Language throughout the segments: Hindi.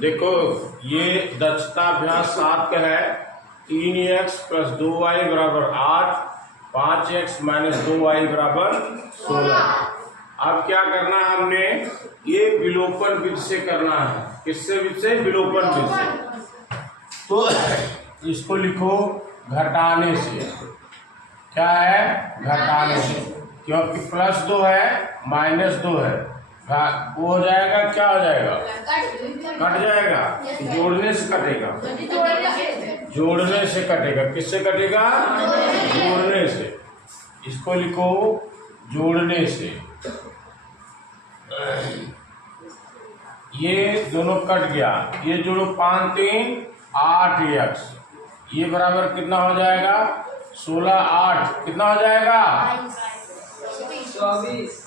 देखो ये दक्षता अभ्यास 7 का है। 3x + 2y = 8, 5x - 2y = 16। अब क्या करना है हमने, ये विलोपन विधि से करना है। किससे विधि से? विलोपन विधि से। तो इसको लिखो घटाने से। क्या है? घटाने से, क्योंकि +2 है -2 है, वो हो जाएगा, क्या हो जाएगा? कट जाएगा। जोड़ने से कटेगा, जोड़ने से कटेगा। किससे कटेगा? जोड़ने से। इसको लिखो जोड़ने से। ये दोनों कट गया, ये जोड़ो 5 3 8x, ये बराबर कितना हो जाएगा? 16 8 कितना हो जाएगा? 24।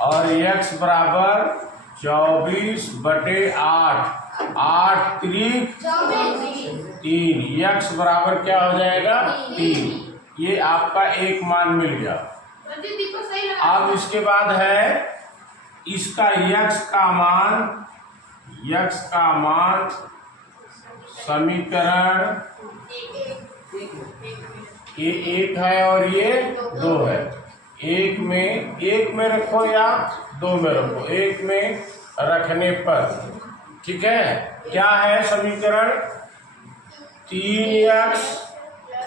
और x बराबर 24/8, 8 3 3, x बराबर क्या हो जाएगा? 3। ये आपका एक मान मिल गया। अब इसके बाद है इसका x का मान समीकरण ये 1 है और ये 2 है। एक में रखो या 2 में रखो, एक में रखने पर, ठीक है। क्या है समीकरण? 3x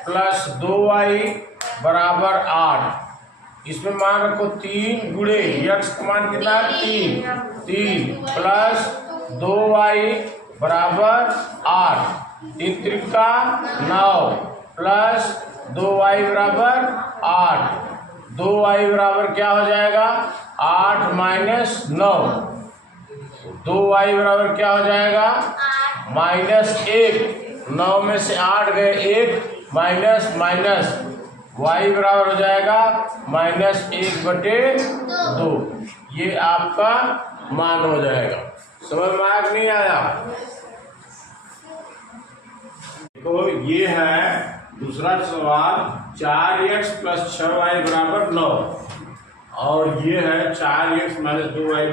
+ 2y = 8। इसमें मान रखो 3 गुणे x का मान कितना है? 3 plus 2y = 8, 3 Trika 9 plus 2y = 8, 2y बराबर क्या हो जाएगा? 8 - 9, 2y बराबर क्या हो जाएगा? -1, 9 में से 8 गए, 1 माइनस y बराबर हो जाएगा -1/2। ये आपका मान हो जाएगा। समझ में आया कि नहीं आया? देखो ये है दूसरा सवाल। 4x + 6y = 9 और ये है 4x - 2y =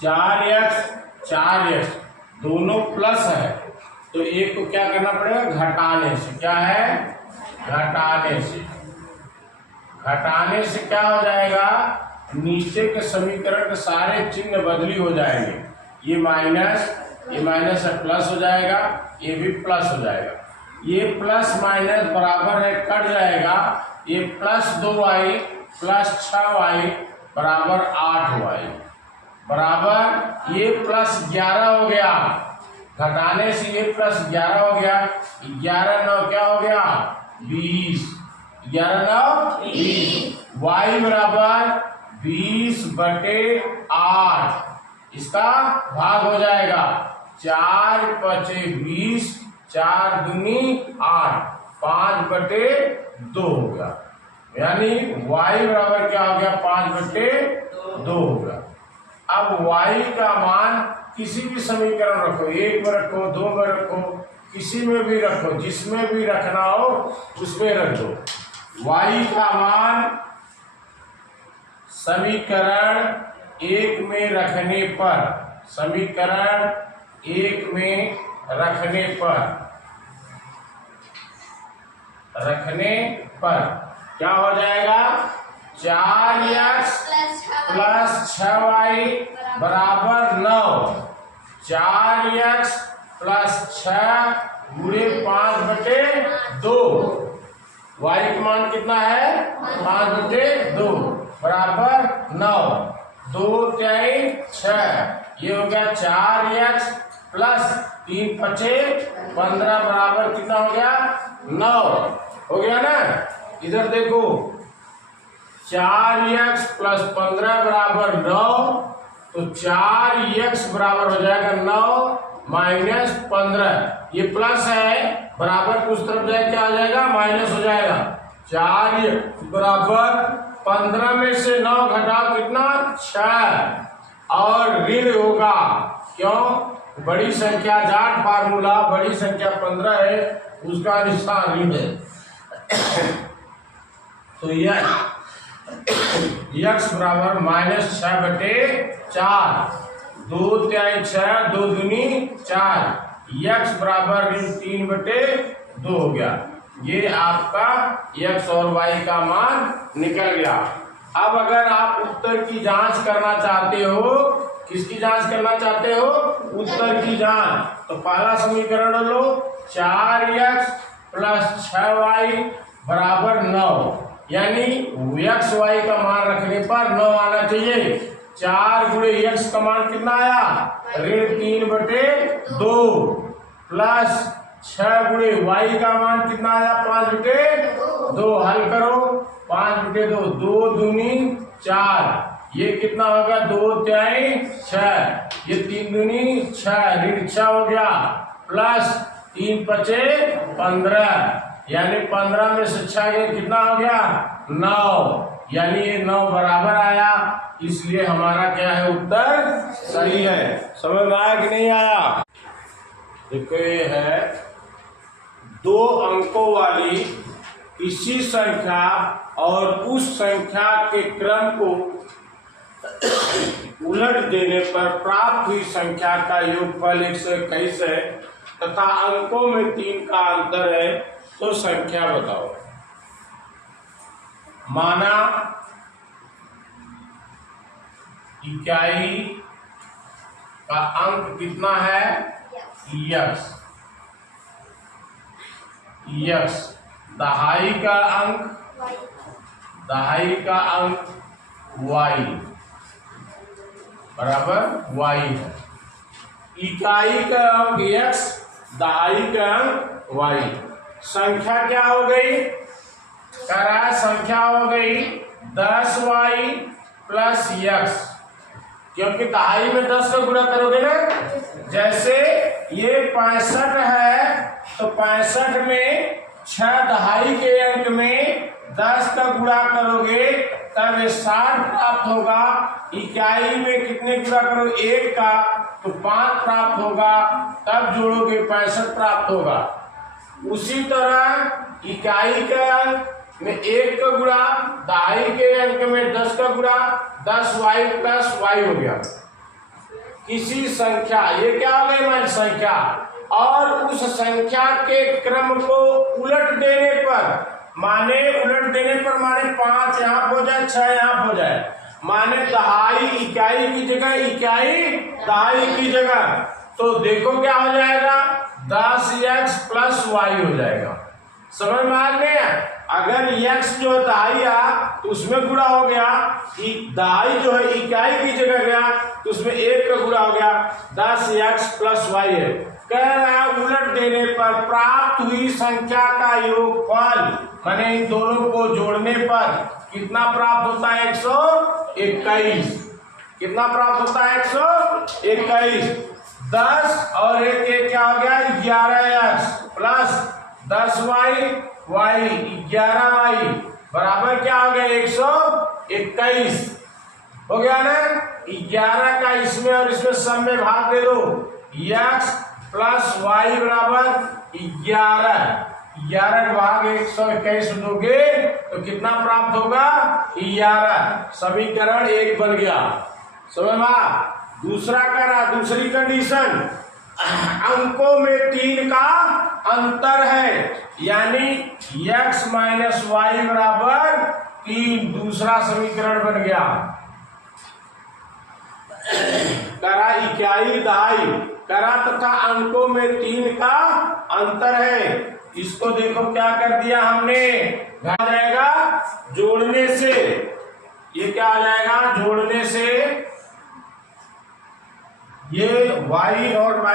-11। 4x दोनों प्लस है, तो एक को क्या करना पड़ेगा? घटाने से। क्या है? घटाने से। घटाने से क्या हो जाएगा? नीचे के समीकरण के सारे चिन्ह बदली हो जाएंगे। ये माइनस है, प्लस हो जाएगा, ये भी प्लस हो जाएगा। ये प्लस माइनस बराबर है, कट जाएगा। ये +2y + 6y = 8y बराबर ये +11 हो गया। घटाने से ये +11 हो गया। 11 9 क्या हो गया? 20, 11 9 20। y बराबर 20/8, इसका भाग हो जाएगा 4 × 20, 4 दूनी 8, 5/2 हो गया। यानी y बराबर क्या हो गया? 5/2 हो गया। अब y का मान किसी भी समीकरण रखो, 1 में रखो, 2 में रखो, किसी में भी रखो, जिसमें भी रखना हो उसमें रख दो। y का मान समीकरण 1 में रखने पर, समीकरण 1 में रखने पर क्या हो जाएगा? 4x + 6y = 9, 4x + 6 × 5/2। y का मान कितना है? 5/2 बराबर 9, 2 3 6। ये हो गया 4x + 3 5 15 बराबर कितना हो गया? 9 हो गया ना। इधर देखो 4x + 15 = 9, तो 4x बराबर हो जाएगा 9 - 15। ये प्लस है, बराबर उस तरफ जाए क्या हो जाएगा? माइनस हो जाएगा। 4x बराबर 15 में से 9 घटाओ कितना? 6, और ऋण होगा। क्यों? बड़ी संख्या जाट फार्मूला, बड़ी संख्या 15 है, उसका निशान ऋण है। तो यह x बराबर -6/4, 2 तिहाई 6, 2 दूनी 4, x बराबर -3/2 हो गया। ये आपका x और y का मान निकल गया। अब अगर आप उत्तर की जांच करना चाहते हो, किसकी जांच करना चाहते हो? उत्तर की जांच। तो पहला समीकरण लो, 4x + 6y बराबर 9, यानी x y का मान रखने पर 9 आना चाहिए। 4 गुणे x का मान कितना आया? -3/2 प्लस 6 गुणे y का मान कितना आया? 5/2। हल करो, 5/2, 2 दूनी 4, ये कितना होगा? 2 तिहाई 6, ये 3 दूनी 6, ऋण 6 हो गया, प्लस 3 पचे 15, यानी 15 में से 6 गए, कितना हो गया? 9, यानी ये 9 बराबर आया, इसलिए हमारा क्या है? उत्तर सही है। समझ में आया कि नहीं आया? देखो ये है 2 अंकों वाली किसी संख्या और उस संख्या के क्रम को उलट देने पर प्राप्त हुई संख्या का योगफल 121 है तथा अंकों में 3 का अंतर है, तो संख्या बताओ। माना इकाई का अंक कितना है? x, दहाई का अंक y बराबर y है। इकाई का अंक x, दहाई का अंक y। संख्या क्या हो गई? करा संख्या हो गई 10y + x, क्योंकि दहाई में 10 का गुणा करोगे ना। जैसे ये 65 है, तो 65 में 6 दहाई के अंक में 10 का गुणा करोगे तब 60 प्राप्त होगा। इकाई में कितने गुणा करो? 1 का, तो 5 प्राप्त होगा, तब जोड़ोगे 65 प्राप्त होगा। उसी तरह इकाई के अंक में 1 का गुणा, दहाई के अंक में 10 का गुणा, 10y + y हो गया। किसी संख्या, ये क्या हो गई? मान संख्या, और उस संख्या के क्रम को उलट देने पर, माने 5 यहाँ हो जाए, 6 यहाँ हो जाए, माने दहाई इकाई की जगह इकाई दहाई की जगह, तो देखो क्या हो जाएगा? 10x + y हो जाएगा। समझ में आ गया? अगर x जो दहाई आ तो उसमें गुणा हो गया, दहाई जो है इकाई की जगह गया तो उसमें 1 का गुणा हो गया, 10x + y है। कह रहा है उलट देने पर प्राप्त हुई संख्या का योगफल, माने इन दोनों को जोड़ने पर कितना प्राप्त होता है? 121। कितना प्राप्त होता है? 121। 10 और 1 क्या हो गया? 11x प्लस 10y 11y बराबर क्या हो गया? 121 हो गया ना। 11 का इसमें और इसमें सब में भाग दे दो, x + y बराबर 11, 11 भाग 121 दोगे तो कितना प्राप्त होगा? 11। समीकरण 1 बन गया। समझ में? दूसरा करा, दूसरी कंडीशन, अंकों में 3 का अंतर है, यानी x - y बराबर 3, दूसरा समीकरण बन गया। करा इकाई दहाई करा तथा अंकों में 3 का अंतर है। इसको देखो क्या कर दिया हमने? आ जाएगा जोड़ने से, ये क्या आ जाएगा? जोड़ने से ये y और -y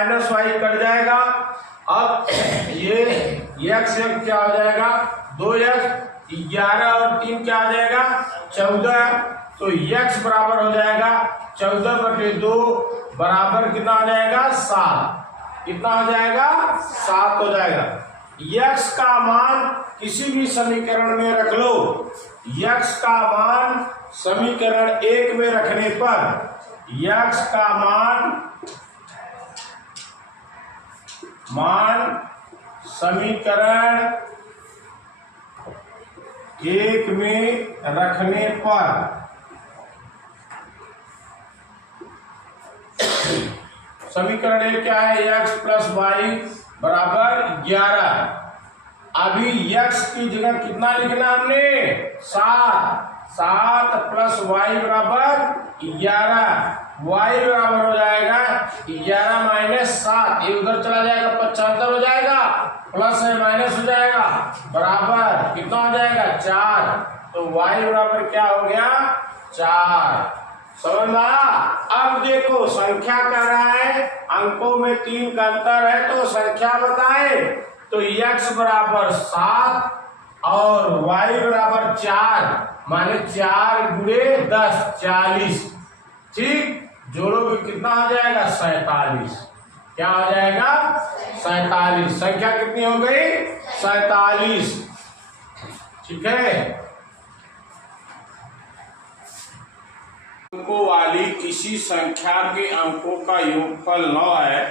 कट जाएगा। अब ये x क्या हो जाएगा? 2x, 11 और 3 क्या आ जाएगा? 14, तो x बराबर हो जाएगा 14/2 बराबर कितना हो जाएगा? 7। कितना हो जाएगा? 7 हो जाएगा। x का मान किसी भी समीकरण में रख लो, x का मान समीकरण 1 में रखने पर x का मान समीकरण 1 में रखने पर समीकरण 1 क्या है? x प्लस वाई बराबर 11। अभी x की जगह कितना लिखना हमने? 7 प्लस वाई बराबर 11। y बराबर हो जाएगा 11 माइनस 7, ये उधर चला जाएगा 75 हो जाएगा, प्लस है माइनस हो जाएगा, बराबर कितना हो जाएगा? 4। तो y बराबर क्या हो गया? 4। समझ में आया? अब देखो संख्या कर रहा है, अंकों में 3 का अंतर है, तो संख्या बताए। तो x बराबर 7 और y बराबर 4, माने 4 गुणे 10 40। ठीक, जोड़ोगे कितना हो जाएगा? 47। क्या हो जाएगा? 47। संख्या कितनी हो गई? 47। ठीक है। अंकों वाली किसी संख्या के अंकों का योगफल 9 है।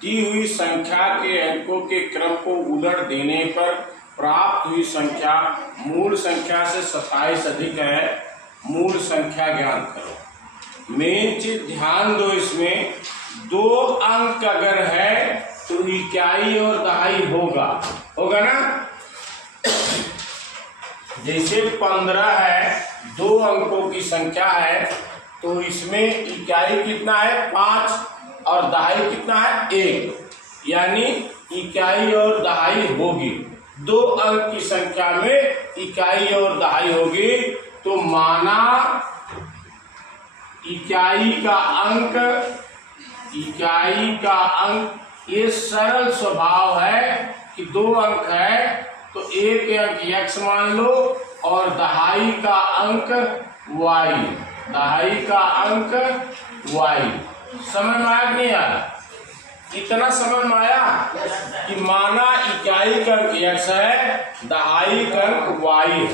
दी हुई संख्या के अंकों के क्रम को उलट देने पर प्राप्त हुई संख्या मूल संख्या से 27 अधिक है। मूल संख्या ज्ञात करो। मेन चीज ध्यान दो, इसमें 2 अंक अगर है तो इकाई और दहाई होगा ना। जैसे 15 है, 2 अंकों की संख्या है, तो इसमें इकाई कितना है? 5 और दहाई कितना है? 1। यानी इकाई और दहाई होगी। 2 अंक की संख्या में इकाई और दहाई होगी। तो माना इकाई का अंक ये सरल स्वभाव है कि 2 अंक है तो 1 अंक x मान लो और दहाई का अंक y। समझ में आया नहीं आया? इतना समझ में आया कि माना इकाई का अंक x है, दहाई का अंक y है।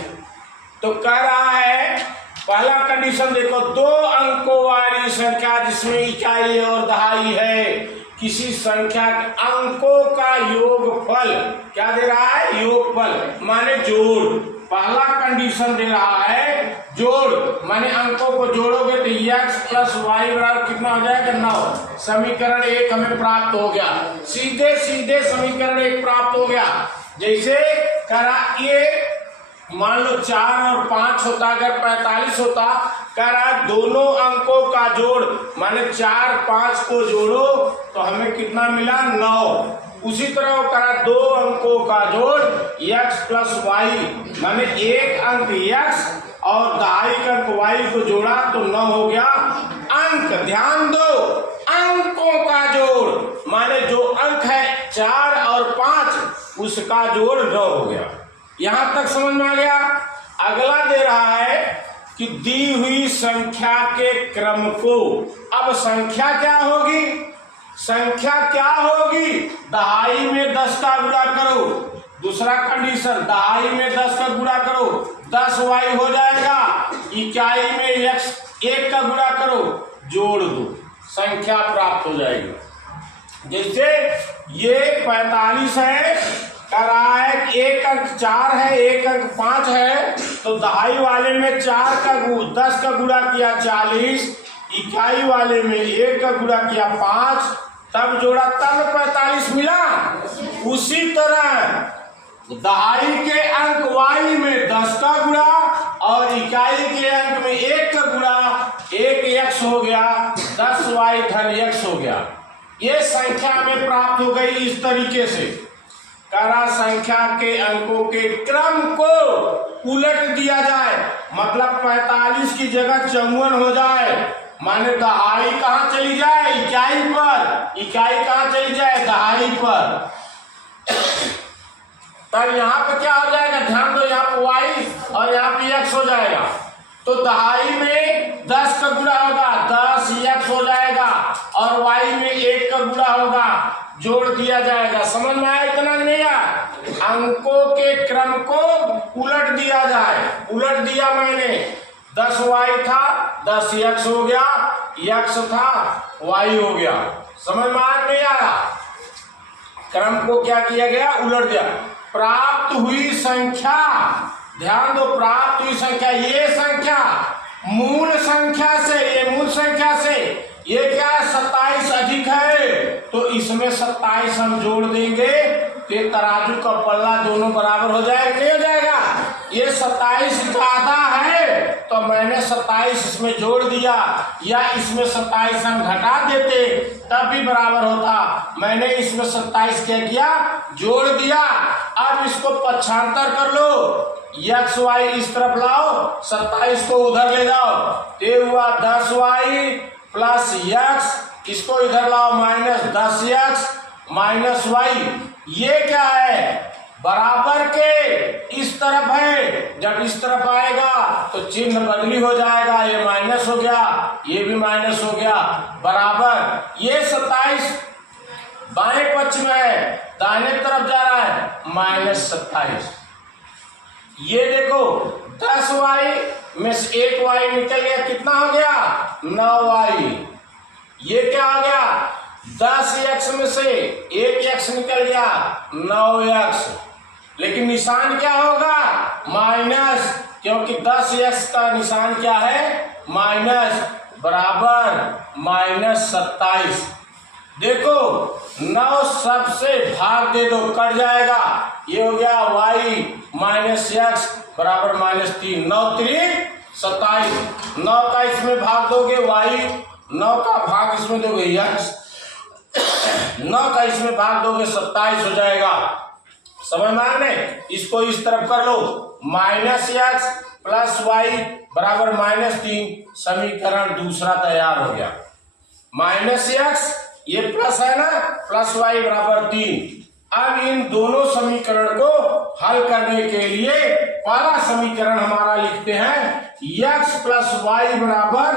तो कह रहा है पहला कंडीशन देखो, 2 अंकों वाली संख्या जिसमें इकाई और दहाई है, किसी संख्या के अंकों का योगफल क्या दे रहा है? योगफल माने जोड़। पहला कंडीशन दे रहा है जोड़, माने अंकों को जोड़ोगे तो x प्लस वाई बराबर कितना हो जाएगा? 9। समीकरण 1 हमें प्राप्त हो गया। सीधे समीकरण 1 प्राप्त हो गया। जैसे करा ये मान लो 4 और 5 होता, अगर 45 होता, कह रहा है दोनों अंकों का जोड़ माने 4 5 को जोड़ो तो हमें कितना मिला? 9। उसी तरह वो करा 2 अंकों का जोड़ x प्लस वाई माने 1 अंक x और दहाई अंक y को जोड़ा तो 9 हो गया। अंक ध्यान दो, अंकों का जोड़ माने जो अंक है 4 और 5 उसका जोड़ 9 हो गया। यहां तक समझ में आ गया? अगला दे रहा है कि दी हुई संख्या के क्रम को, अब संख्या क्या होगी? दहाई में 10 का गुणा करो। दूसरा कंडीशन, दहाई में 10 का गुणा करो, 10 y हो जाएगा। इकाई में x 1 का गुणा करो, जोड़ दो, संख्या प्राप्त हो जाएगी। जैसे ये 45 है, कह रहा है कि 1 अंक 4 है, 1 अंक 5 है, तो दहाई वाले में 10 का गुणा किया 40, इकाई वाले में 1 का गुणा किया 5, तब जोड़ा तब 45 मिला। उसी तरह दहाई के अंक y में 10 का गुणा और इकाई के अंक में 1 का गुणा, 1 x हो गया, 10y धन x हो गया। ये संख्या में प्राप्त हो गई। इस तरीके से करा संख्या के अंकों के क्रम को उलट दिया जाए, मतलब 45 की जगह 54 हो जाए, माने दहाई कहाँ चली जाए? इकाई पर। इकाई कहाँ चली जाए? दहाई पर। तब यहाँ पे क्या हो जाएगा? ध्यान दो, यहाँ पे y और यहाँ पे x हो जाएगा। तो दहाई में 10 का गुणा होगा, 10 x हो जाएगा, और y में 1 का गुणा होगा, जोड़ दिया जाएगा। समझ में आया? इतना नहीं आया? अंकों के क्रम को उलट दिया जाए। उलट दिया मैंने, 10y था 10x हो गया, x था y हो गया। समझ में आया नहीं आया? क्रम को क्या किया गया? उलट दिया। प्राप्त हुई संख्या, ध्यान दो, प्राप्त हुई संख्या, ये संख्या मूल संख्या से, ये मूल संख्या से ये क्या है 27 अधिक है, तो इसमें 27 हम जोड़ देंगे तो तराजू का पल्ला दोनों बराबर हो जाएगा, नहीं हो जाएगा। ये 27 ज्यादा है तो मैंने 27 इसमें जोड़ दिया, या इसमें 27 हम घटा देते तब भी बराबर होता। मैंने इसमें 27 क्या किया, जोड़ दिया। अब इसको पक्षांतर कर लो, एक्स वाई इस तरफ लाओ, 27 को उधर ले जाओ, ते हुआ 10y प्लस एक्स, इसको इधर लाओ माइनस 10x माइनस वाई। ये क्या है, बराबर के इस तरफ है, जब इस तरफ आएगा तो चिन्ह बदली हो जाएगा, ये माइनस हो गया, ये भी माइनस हो गया, बराबर। ये 27 बाएं पक्ष में है, दाहिने तरफ जा रहा है माइनस 27। ये देखो 10y में से 1y निकल गया, कितना हो गया 9y। ये क्या हो गया 10x में से 1x निकल गया 9x, लेकिन निशान क्या होगा माइनस, क्योंकि 10x का निशान क्या है माइनस, बराबर माइनस 27। देखो 9 सबसे भाग दे दो, कट जाएगा, ये हो गया y माइनस एक्स बराबर माइनस 3, 9 3 27। 9 का इसमें भाग दोगे y, 9 का भाग इसमें दोगे x, 9 का इसमें भाग दोगे 27 हो जाएगा। समझ में आ रहा है? इसको इस तरफ कर लो, माइनस एक्स प्लस वाई बराबर माइनस 3, समीकरण दूसरा तैयार हो गया। माइनस एक्स ये प्लस है ना, प्लस वाई बराबर 3। अब इन दोनों समीकरण को हल करने के लिए पहला समीकरण हमारा लिखते हैं x प्लस वाई बराबर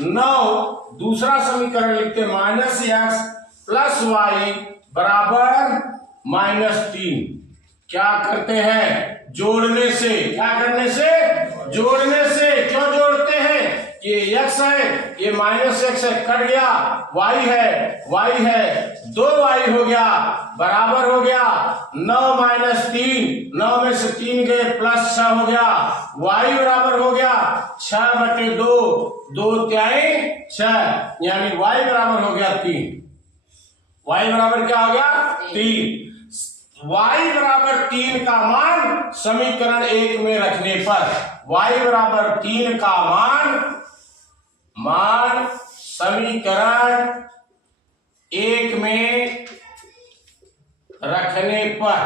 9, दूसरा समीकरण लिखते माइनस एक्स प्लस वाई बराबर माइनस 3। क्या करते हैं, जोड़ने से, क्या करने से, जोड़ने से। क्यों जोड़ते हैं, ये x है, ये माइनस एक्स है, कट गया, y है 2y हो गया, बराबर हो गया 9 माइनस 3, 9 में से 3 गए प्लस 6 हो गया, y बराबर हो गया 6/2, 2 त्याई 6, यानी y बराबर हो गया 3। y बराबर क्या हो गया 3। y बराबर 3 का मान समीकरण 1 में रखने पर, y बराबर 3 का मान समीकरण 1 में रखने पर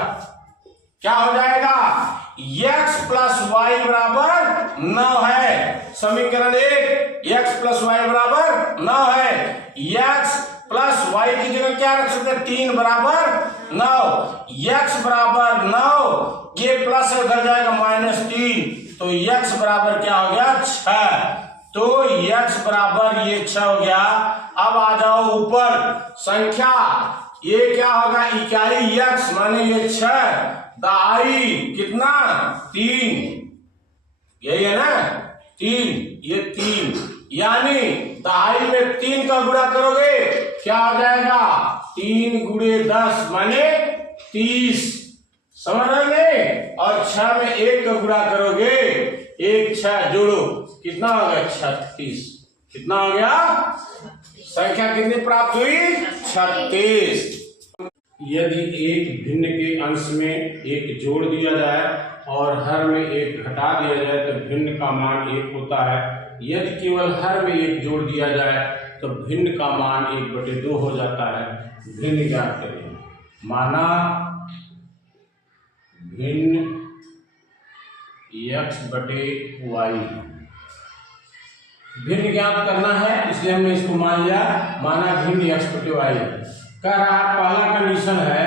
क्या हो जाएगा, x प्लस वाई बराबर 9 है। समीकरण 1 x प्लस वाई बराबर 9 है, x प्लस वाई की जगह क्या रख सकते हैं 3 बराबर 9, x बराबर 9, ये प्लस है उधर जाएगा माइनस 3, तो x बराबर क्या हो गया 6, तो x बराबर ये 6 हो गया। अब आ जाओ ऊपर संख्या, ये क्या होगा इकाई x माने ये 6, दहाई कितना 3, यही है ना 3, ये 3, यानी दहाई में 3 का गुणा करोगे क्या आ जाएगा 3 गुणे 10 माने 30, समझ रहे। और 6 में 1 का गुणा करोगे 1 6 जोड़ो कितना हो गया 36, कितना हो गया, संख्या कितनी प्राप्त हुई 36। यदि एक भिन्न के अंश में एक जोड़ दिया जाए और हर में एक घटा दिया जाए तो भिन्न का मान 1 होता है। यदि केवल हर में एक जोड़ दिया जाए तो भिन्न का मान 1/2 हो जाता है। भिन्न ज्ञात करें, माना भिन्न x/y, भिन्न ज्ञात करना है इसलिए हमने इसको मान लिया, माना भिन्न x/y। कह रहा पहला कंडीशन है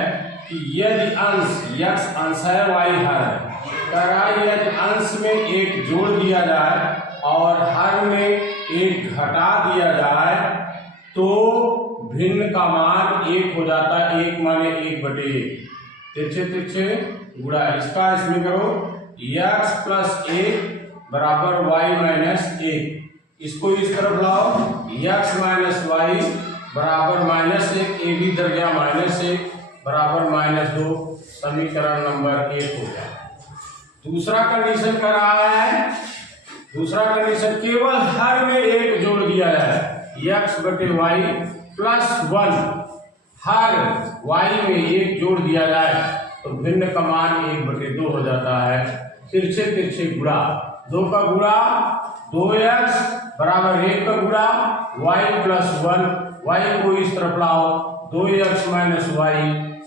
कि यदि अंश x अंश है y हर है, कह रहा यदि अंश में एक जोड़ दिया जाए और हर में एक घटा दिया जाए तो भिन्न का मान 1 हो जाता है। 1 माने 1/1, तिरछे गुणा इसका इसमें करो x प्लस 1 बराबर y माइनस 1, इसको इस तरफ लाओ x माइनस वाई बराबर माइनस 1, ए भी इधर गया माइनस 1 बराबर -2, समीकरण नंबर 1 हो गया। दूसरा कंडीशन कर रहा है, दूसरा कंडीशन केवल हर में एक जोड़ दिया जाए, एक्स बटे वाई प्लस 1, हर वाई में एक जोड़ दिया जाए तो भिन्न का मान 1/2 हो जाता है। तिरछे तिरछे गुणा, 2 का गुणा 2x बराबर 1 का गुणा y प्लस 1, y को इस तरफ लाओ 2x माइनस वाई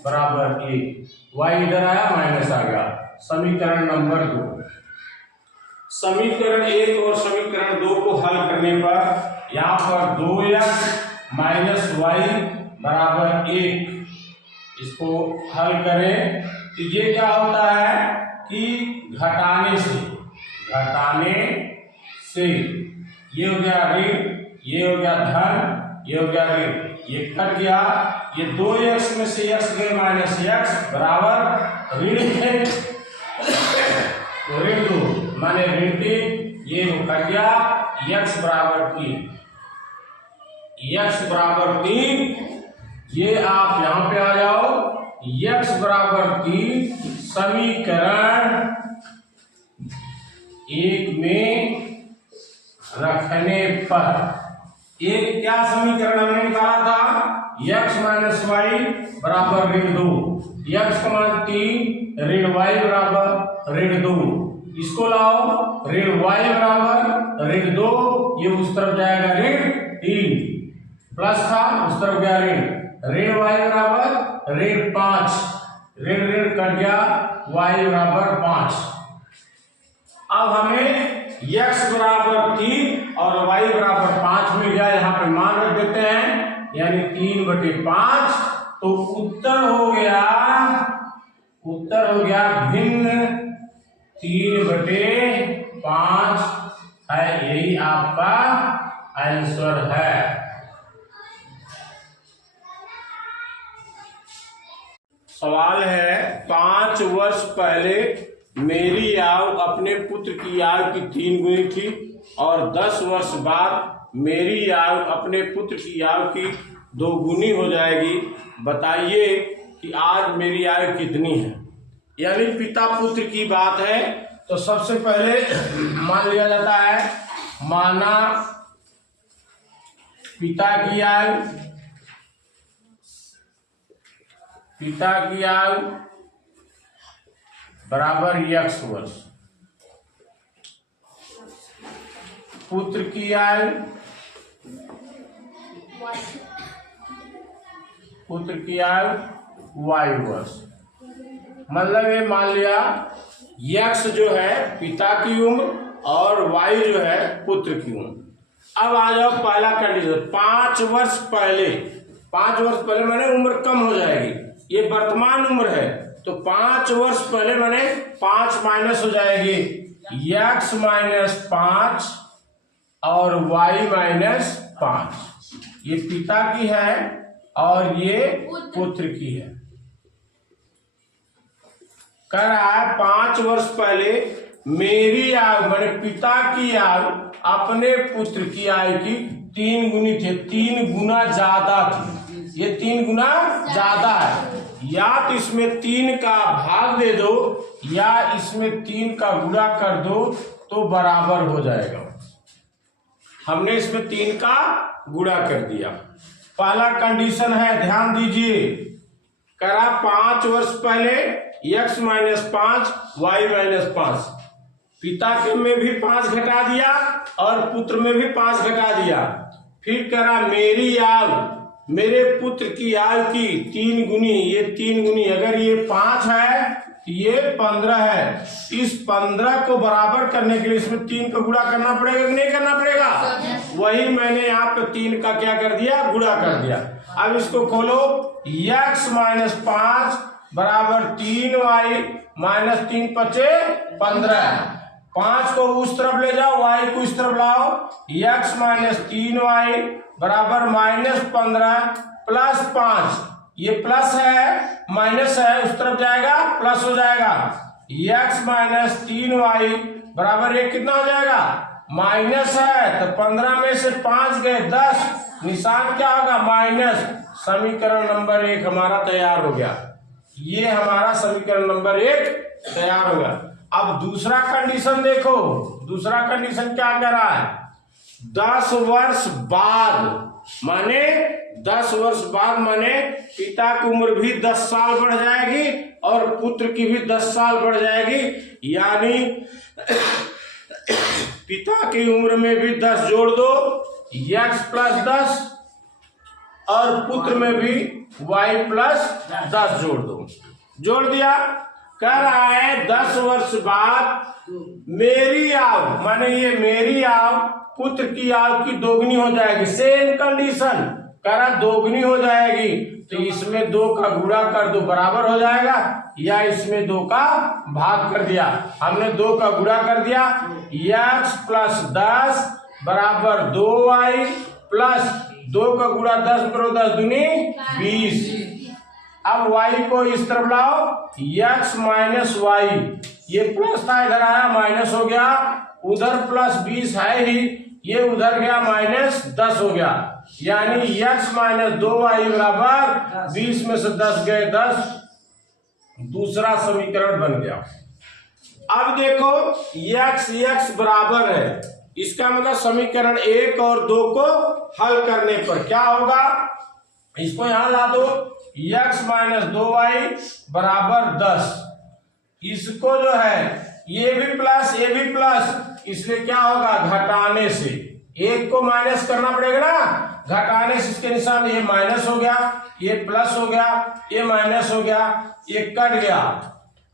बराबर 1, y इधर आया माइनस आ गया। समीकरण नंबर 2, समीकरण 1 और समीकरण 2 को हल करने पर यहाँ पर 2x माइनस वाई बराबर 1, इसको हल करें तो ये क्या होता है कि घटाने से ये हो गया ऋण, ये हो गया धन, ये हो गया ऋण, ये कट गया, ये 2x में से x गए माइनस x बराबर ऋण है, तो ऋण 2 माने ऋण 3, ये कट गया, x बराबर 3, x बराबर 3, ये आप यहां पे आ जाओ, x बराबर 3 समीकरण 1 में रखने पर, एक क्या समीकरण हमने निकाला था, x माइनस वाई बराबर ऋण 2, x का मान 3, ऋण वाई बराबर ऋण 2, इसको लाओ ऋण वाई बराबर ऋण 2, ये उस तरफ जाएगा ऋण 3, प्लस था उस तरफ गया ऋण वाई बराबर ऋण 5, ऋण ऋण कट गया, वाई बराबर 5। अब हमें x बराबर 3 और y बराबर 5 मिल गया, यहाँ पे मान रख देते हैं, यानी 3/5, तो उत्तर हो गया भिन्न 3/5 है, यही आपका आंसर है। सवाल है 5 वर्ष पहले मेरी आयु अपने पुत्र की आयु की 3 गुनी थी और 10 वर्ष बाद मेरी आयु अपने पुत्र की आयु की 2 गुनी हो जाएगी, बताइए कि आज मेरी आयु कितनी है। यानी पिता पुत्र की बात है, तो सबसे पहले मान लिया जाता है, माना पिता की आयु बराबर x वर्ष, पुत्र की आयु y वर्ष। मतलब ये मान लिया x जो है पिता की उम्र और y जो है पुत्र की उम्र। अब आ जाओ पहला कंडीशन, 5 वर्ष पहले माने उम्र कम हो जाएगी, ये वर्तमान उम्र है, तो 5 वर्ष पहले माने 5 माइनस हो जाएगी, x माइनस 5 और y माइनस 5, ये पिता की है और ये पुत्र की है। कह रहा है 5 वर्ष पहले मेरी आयु माने पिता की आयु अपने पुत्र की आयु की 3 गुनी थी, 3 गुना ज्यादा थी, ये 3 गुना ज्यादा है, या तो इसमें 3 का भाग दे दो या इसमें 3 का गुणा कर दो तो बराबर हो जाएगा। हमने इसमें 3 का गुणा कर दिया। पहला कंडीशन है, ध्यान दीजिए, करा 5 वर्ष पहले x माइनस 5 वाई माइनस 5, पिता के में भी 5 घटा दिया और पुत्र में भी 5 घटा दिया, फिर करा मेरी आयु मेरे पुत्र की आयु की 3 गुनी, ये 3 गुनी, अगर ये 5 है ये 15 है, इस 15 को बराबर करने के लिए इसमें 3 का गुणा करना पड़ेगा कि नहीं करना पड़ेगा, वही मैंने यहाँ पे 3 का क्या कर दिया, गुणा कर दिया। अब इसको खोलो, x माइनस 5 बराबर 3y माइनस 3 × 15, 5 को उस तरफ ले जाओ, y को इस तरफ लाओ, x माइनस 3y बराबर माइनस 15 प्लस 5, ये प्लस है माइनस है, उस तरफ जाएगा प्लस हो जाएगा, x माइनस 3y बराबर ये कितना हो जाएगा, माइनस है, तो 15 में से 5 गए 10, निशान क्या होगा, माइनस। समीकरण नंबर 1 हमारा तैयार हो गया, ये हमारा समीकरण नंबर 1 तैयार होगा। अब दूसरा कंडीशन देखो, दूसरा कंडीशन क्या कह रहा है, 10 वर्ष बाद, माने 10 वर्ष बाद माने पिता की उम्र भी 10 साल बढ़ जाएगी और पुत्र की भी 10 साल बढ़ जाएगी, यानी पिता की उम्र में भी 10 जोड़ दो, x प्लस 10, और पुत्र में भी y प्लस 10 जोड़ दो। जोड़ दिया। कह रहा है 10 वर्ष बाद मेरी आयु, माने ये मेरी आयु पुत्र की आयु की दोगुनी हो जाएगी। सेम कंडीशन, कह रहा दोगुनी हो जाएगी, तो इसमें 2 का गुणा कर दो, बराबर हो जाएगा, या इसमें 2 का भाग कर दिया। हमने 2 का गुणा कर दिया, x प्लस 10 बराबर 2y प्लस 2 का गुणा 10 करो, 10 दूनी 20। अब y को इस तरफ लाओ, x माइनस वाई, ये प्लस था इधर आया माइनस हो गया, उधर प्लस 20 है ही, ये उधर गया माइनस 10 हो गया, यानी x माइनस 2y बराबर 20 में से 10 गए 10, दूसरा समीकरण बन गया। अब देखो x बराबर है, इसका मतलब समीकरण 1 और 2 को हल करने पर क्या होगा, इसको यहां ला दो, x माइनस 2y बराबर 10, इसको जो है ये भी प्लस ये भी प्लस, इसलिए क्या होगा, घटाने से, एक को माइनस करना पड़ेगा ना, घटाने से इसके निशान, ये माइनस हो गया, ये प्लस हो गया, ये माइनस हो गया, ये कट गया।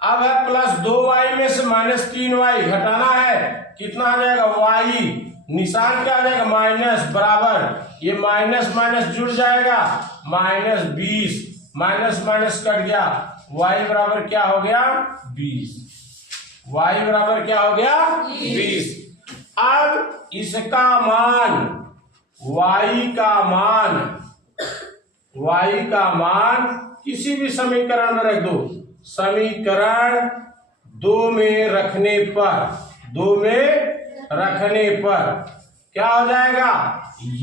अब है प्लस 2y में से माइनस 3y घटाना है, कितना आ जाएगा, y, निशान क्या आ जाएगा, माइनस, बराबर, ये माइनस माइनस जुड़ जाएगा, माइनस 20, माइनस माइनस कट गया, y बराबर क्या हो गया, 20, y बराबर क्या हो गया, 20। अब इसका मान, y का मान किसी भी समीकरण में रख दो, समीकरण 2 में रखने पर क्या हो जाएगा,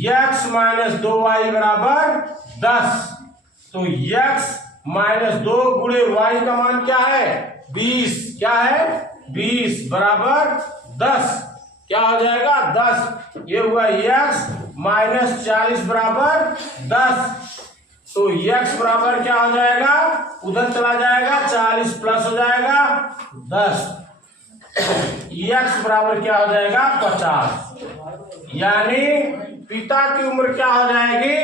x माइनस 2y बराबर 10, तो x माइनस 2 गुणे y का मान क्या है, 20, क्या है, 20 बराबर 10, क्या हो जाएगा, 10, ये हुआ x माइनस 40 बराबर 10, तो x बराबर क्या हो जाएगा, उधर चला जाएगा, 40 प्लस हो जाएगा 10, x बराबर क्या हो जाएगा, 50, यानी पिता की उम्र क्या हो जाएगी,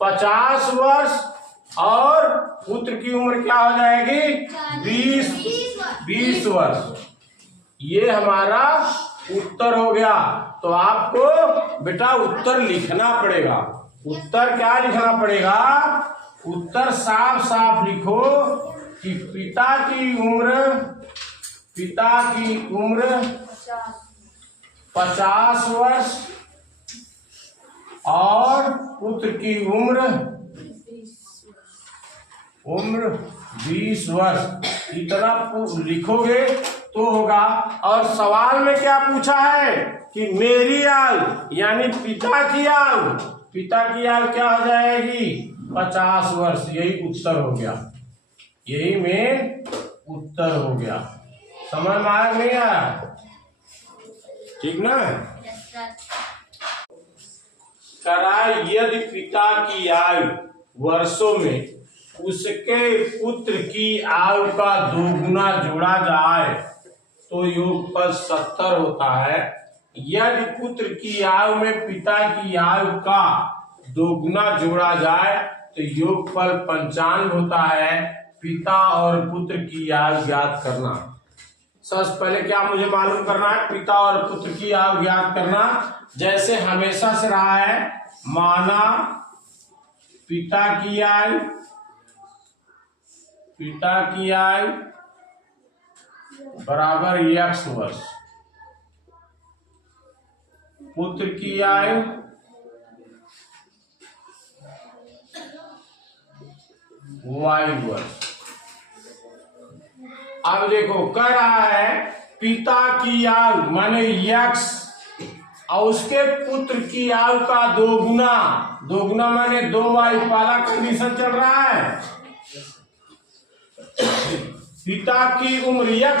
50 वर्ष, और पुत्र की उम्र क्या हो जाएगी, 20 वर्ष। ये हमारा उत्तर हो गया। तो आपको बेटा उत्तर लिखना पड़ेगा। उत्तर क्या लिखना पड़ेगा, उत्तर साफ साफ लिखो कि पिता की उम्र 50 वर्ष और पुत्र की उम्र 20 वर्ष, इतना लिखोगे तो होगा। और सवाल में क्या पूछा है कि मेरी आयु यानी पिता की आयु क्या हो जाएगी, 50 वर्ष, यही उत्तर हो गया, यही में उत्तर हो गया। समझ में आया नहीं आया, ठीक ना। कराए यदि पिता की आयु वर्षों में उसके पुत्र की आयु का दोगुना जोड़ा जाए तो योगफल 70 होता है। यदि पुत्र की आयु में पिता की आयु का दोगुना जोड़ा जाए तो योगफल 55 होता है। पिता और पुत्र की आयु ज्ञात करना। सबसे पहले क्या मुझे मालूम करना है, पिता और पुत्र की आयु ज्ञात करना। जैसे हमेशा से रहा है, माना पिता की आयु बराबर x वर्ष, पुत्र की आयु y वर्ष। अब देखो कह रहा है पिता की आयु माने x और उसके पुत्र की आयु का दोगुना माने 2y, पहला कंडीशन चल रहा है। पिता की उम्र x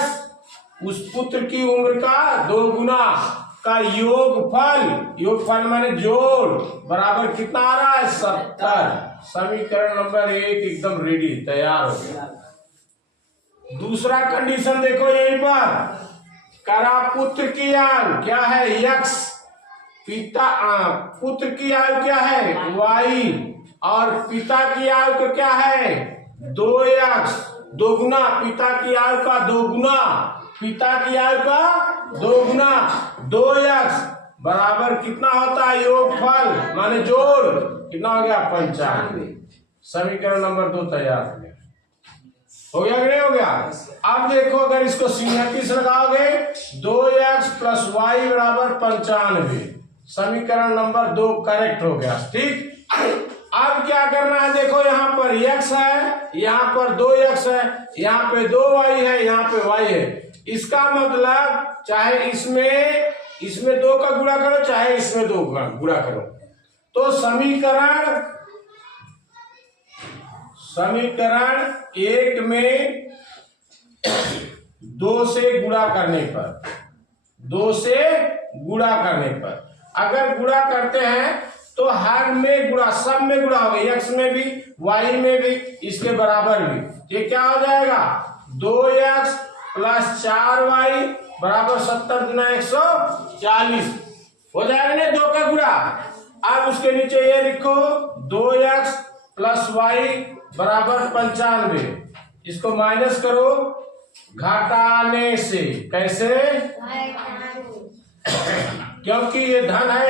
उस पुत्र की उम्र का 2 गुना का योगफल माने जोड़ बराबर कितना आ रहा है 70। समीकरण नंबर 1 एकदम रेडी तैयार हो गया। दूसरा कंडीशन देखो यहीं पर, करा पुत्र की आयु क्या है x, पुत्र की आयु क्या है y, और पिता की आयु का क्या है 2x, दोगुना पिता की आयु का 2 गुना, पिता की आयु का 2 गुना 2x बराबर कितना होता है योगफल माने जोड़ कितना हो गया 95। समीकरण नंबर 2 तैयार हो गया। हो गया कि नहीं हो गया? अब देखो अगर इसको संगति से लगाओगे 2x + y बराबर 95। समीकरण नंबर 2 करेक्ट हो गया। ठीक, अब क्या करना है देखो, यहाँ पर x है, यहाँ पर 2x है, यहाँ पे 2y है, यहाँ पे y है। इसका मतलब चाहे इसमें 2 का गुणा करो, चाहे इसमें 2 का गुणा करो, तो समीकरण 1 में 2 से गुणा करने पर अगर गुणा करते हैं तो हर में गुणा, सब में गुणा होगा, x में भी y में भी, इसके बराबर भी। ये क्या हो जाएगा 2x + 4y बराबर 70 गुना 140 हो जाएगा ना 2 का गुणा। अब उसके नीचे ये लिखो 2x + y बराबर 95, इसको माइनस करो घटाने से। कैसे? क्योंकि ये धन है,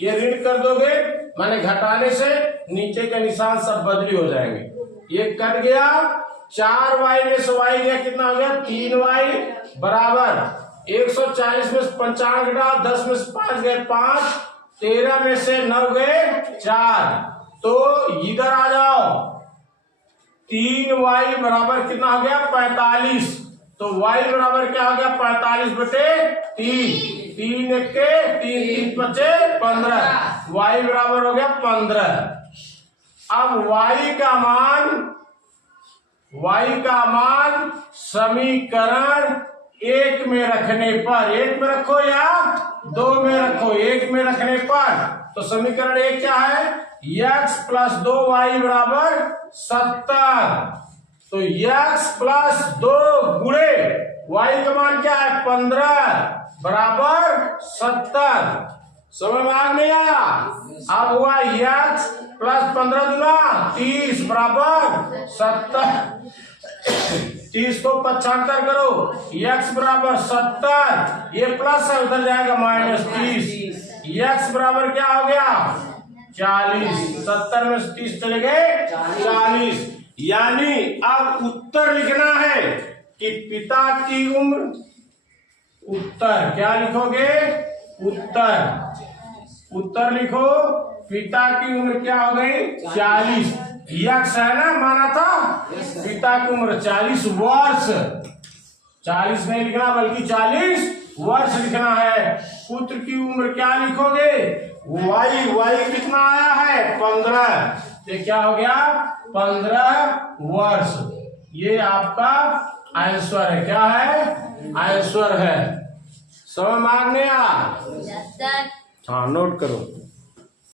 ये ऋण कर दोगे माने घटाने से नीचे के निशान सब बदली हो जाएंगे। ये कट गया, 4y में से y गया, कितना हो गया 3y बराबर 140 में से 95 घटाओ, 10 में से 5 गए 5, 13 में से 9 गए 4, तो इधर आ जाओ 3y बराबर कितना हो गया 45। तो y बराबर क्या हो गया 45/3, 3 के 3 बचे 15, y बराबर हो गया 15। अब y का मान समीकरण 1 में रखने पर, 1 में रखो या 2 में रखो, 1 में रखने पर तो समीकरण 1 क्या है x + 2y बराबर 70। तो x + 2 गुणे y का मान क्या है 15 बराबर 70। समझ में आ गया? अब हुआ x + 15 गुना 30 बराबर 70। 30 को 75 करो, x बराबर 70, ये प्लस है उधर जाएगा -30, x बराबर क्या हो गया 40, 70 में से 30 चले गए 40। यानी अब उत्तर लिखना है कि पिता की उम्र, उत्तर क्या लिखोगे उत्तर लिखो, पिता की उम्र क्या हो गई 40, यक्ष है ना माना था, पिता की उम्र 40 वर्ष, 40 नहीं लिखना बल्कि 40 वर्ष लिखना है। पुत्र की उम्र क्या लिखोगे y कितना आया है 15, ये क्या हो गया 15 वर्ष। ये आपका आंसर है, क्या है आंसर है। समझ में आ गया? हाँ नोट करो।